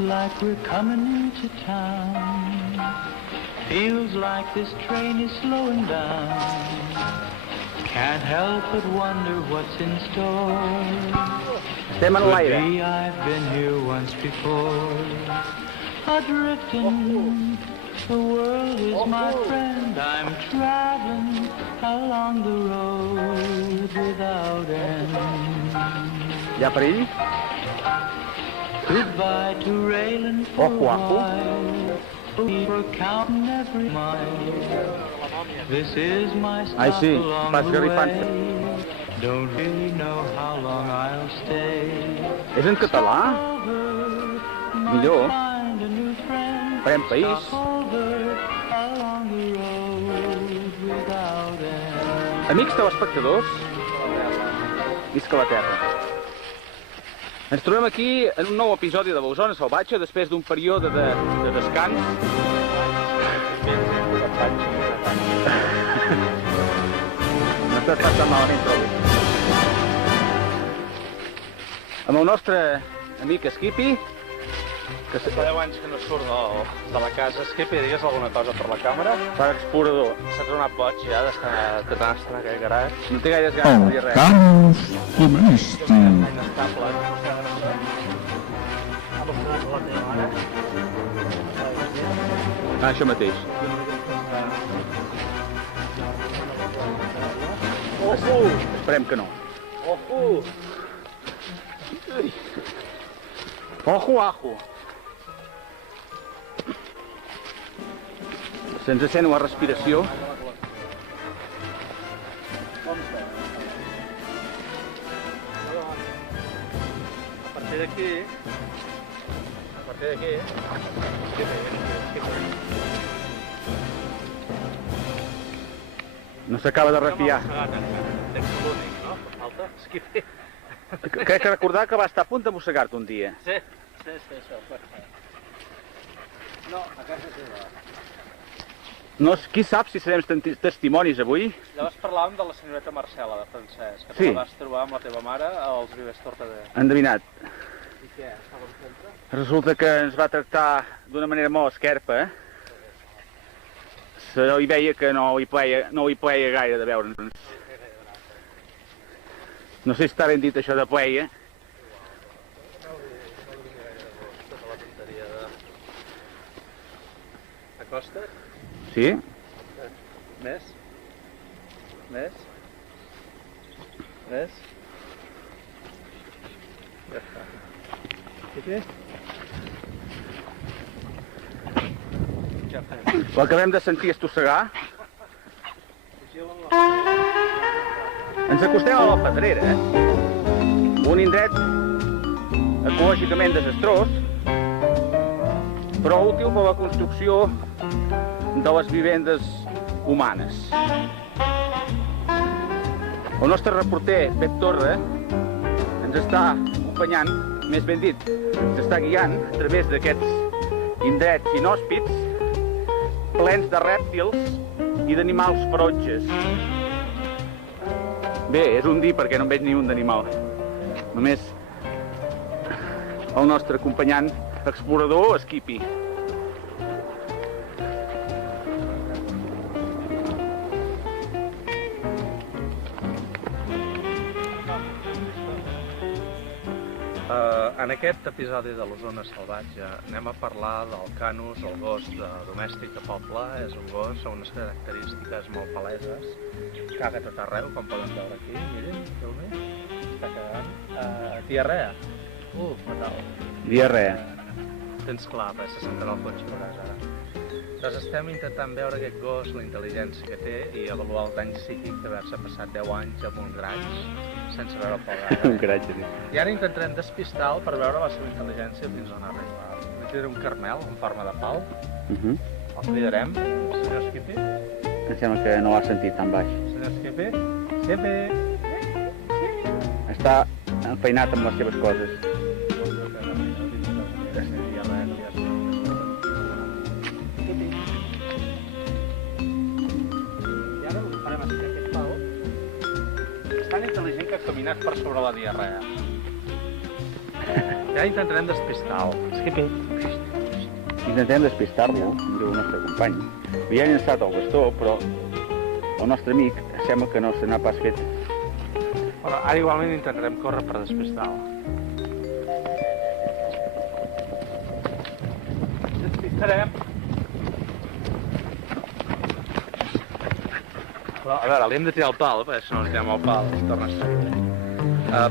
like we're coming into town. Feels like this train is slowing down. Can't help but wonder what's in store. Estem en l'aire. Could be I've been here once before. Adrifting, the world is my friend. I'm traveling along the road without end. Hi ha perill? Goodbye to railing for a while. We're counting every mile. This is my Ai, stop sí, along vas the garrifant-te. way. Don't really know how long I'll stay. És en català? Millor. Find a new friend. Farem país. Stop over along the road without end. Amics telespectadors, visca la terra. Ens trobem aquí en un nou episodi de Bauzona Salvatge després d'un període de descans. No està tan malament, trobo. Amb el nostre amic Skippy, que Fa 10 anys que no surt de la casa. Skippy, digues alguna cosa per la càmera? fa explorador. S'ha tornat boig ja d'estar en aquell garatge. No té gaires ganes de dir res. Carlos Domèstic. Inestable. Això mateix. Esperem que no. Ojo, ajo. Se'ns sent la respiració. A partir d'aquí... No s'acaba de refiar. Tens l'únic, no? Falta Skippy. Crec que recordar que va estar a punt de mossegar-te un dia. Sí, això. No, a casa seva. No, qui sap si serem testimonis avui? Llavors parlàvem de la senyoreta Marcela, de Francesc, que Sí. tu la vas trobar amb la teva mare als Vives Tortader. Endevinat. I què? Estaven sempre? Resulta que ens va tractar d'una manera molt esquerpa. Se li veia que no hi pleia gaire de veure'ns. No sé si està ben dit això de pleia. Tota la tonteria de... Acosta't? Sí? Més? Més? Més? Ja està. Skippy? Ja fem. L'acabem de sentir estossegar. Ens acostem a la Pedrera, un indret ecològicament desastrós, però útil per a la construcció de les vivendes humanes. El nostre reporter, Pep Torra, ens està acompanyant, més ben dit, ens està guiant a través d'aquests indrets inhòspits plens de rèptils i d'animals ferotges. Bé, és un dir perquè no en veig ni un d'animal. Només el nostre acompanyant explorador, Skippy. En aquest episodi de l'Osona Salvatge anem a parlar del Canus, el gos domèstic de poble. És un gos amb unes característiques molt paleses. Caga tot arreu, com poden veure aquí. Miren, veu-me? Està cagant. Diarrea. Fatal. Diarrea. Tens clar, perquè se sentarà el cotxe, veuràs ara. Doncs estem intentant veure aquest gos, la intel·ligència que té i avaluar el dany psíquic d'haver-se passat 10 anys amb un graig sense veure el gaire. Un graig, sí. I ara intentarem despistar-lo per veure la seva intel·ligència fins on ha arribat. Li tiraré un carmel en forma de pal. El cridarem. Senyor Skippy? Em sembla que no l'ha sentit tan baix. Senyor Skippy? Skippy! Està enfeinat amb les seves coses. I ara el que farem és que aquest pal és tan intel·ligent que ha caminat per sobre la diarrea. Ja intentarem despistar-lo. Skippy. Intentem despistar-lo, diu el nostre company. Li ha llançat el bastó, però el nostre amic sembla que no se n'ha pas fet. Bueno, ara igualment intentarem córrer per despistar-lo. Despistarem. Però, a veure, li hem de tirar el pal, perquè si no li tirem el pal, es torna a ser.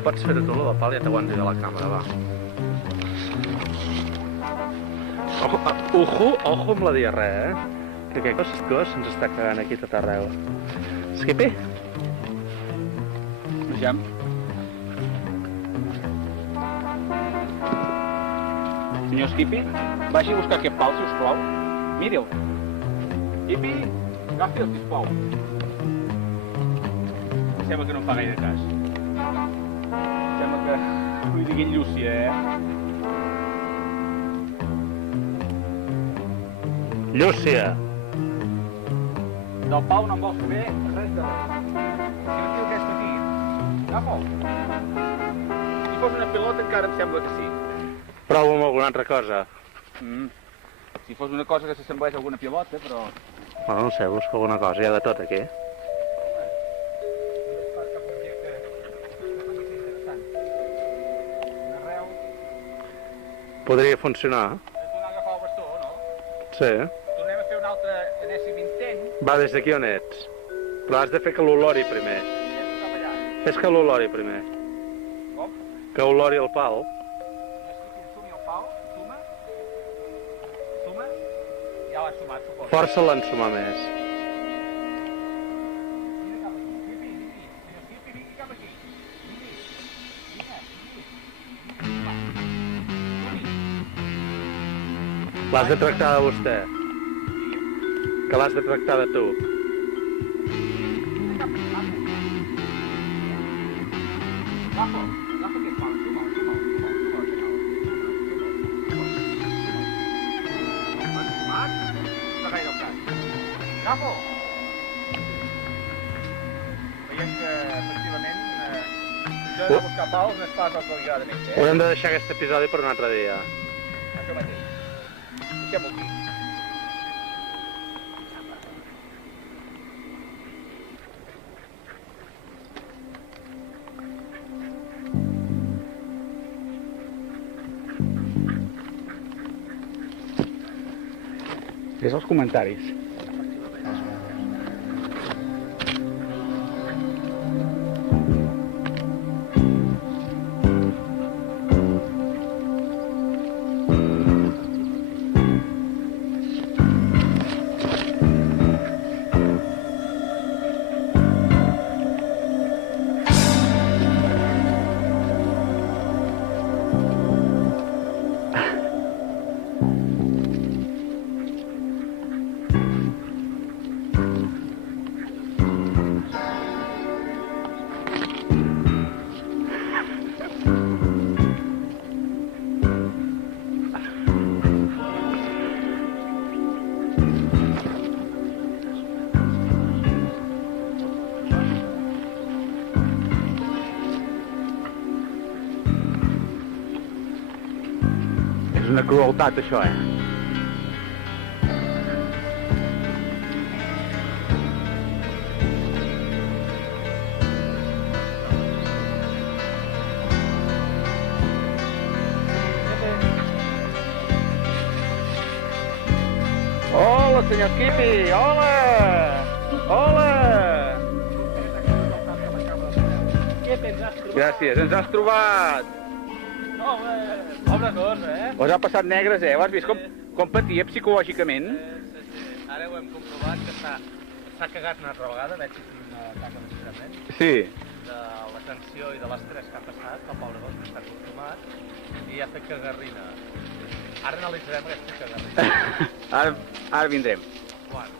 Pots fer-ho tu, el pal, ja t'aguanto jo la càmera, va. Ojo amb la diarrea, que aquest gos ens està cagant aquí tot arreu. Skippy? Vejam. Senyor Skippy, vagi a buscar aquest pal, si us plau. Miri'l. Skippy, agafi'l, sisplau. Sembla que no em fa gaire cas. Sembla que li diguin Llúcia, Llúcia! Del pal no en vols saber res de res. Si no tio que és petit, agafa'l. Si fos una pilota encara em sembla que sí. Prova amb alguna altra cosa. Si fos una cosa que s'assemblés a alguna pilota, però... Bueno, no sé, busca alguna cosa, hi ha de tot aquí. Podria funcionar. Hem d'anar a agafar el bastó, no? Sí. Tornem a fer un altre enèsim intent. Va, des d'aquí on ets. Però has de fer que l'olori primer. Cap allà. Fes que l'olori primer. Com? Que olori el pal. Sumi el pal, suma. Suma. Ja l'has sumat, suposo. Força l'ensumar més. Vine cap aquí. Skippy, vingui. Senyor Skippy, vingui cap aquí. Vingui. L'has de tractar de vostè. Que l'has de tractar de tu. Agafa aquest pal, suma'l. L'has sumat? No gaire el cas. Agafa'l! Veiem que, efectivament, això de buscar pals no és pas el que li agrada més, Haurem de deixar aquest episodi per un altre dia. Això mateix. Deixem-ho aquí. És els comentaris. És una crueltat, això, Hola, senyor Skippy! Hola! Hola! Gràcies, ens has trobat! Pobra cosa, Us ha passat negres, Ho has vist com patia psicològicament? Sí. Ara ho hem comprovat, que s'ha cagat una altra vegada, veig que té una taca d'estirament. Sí. De la tensió i de l'estrès que ha passat, el pobre gos que està consumat, i ja ha fet cagarrina. Ara analitzarem aquesta cagarrina. Ara vindrem. Bueno.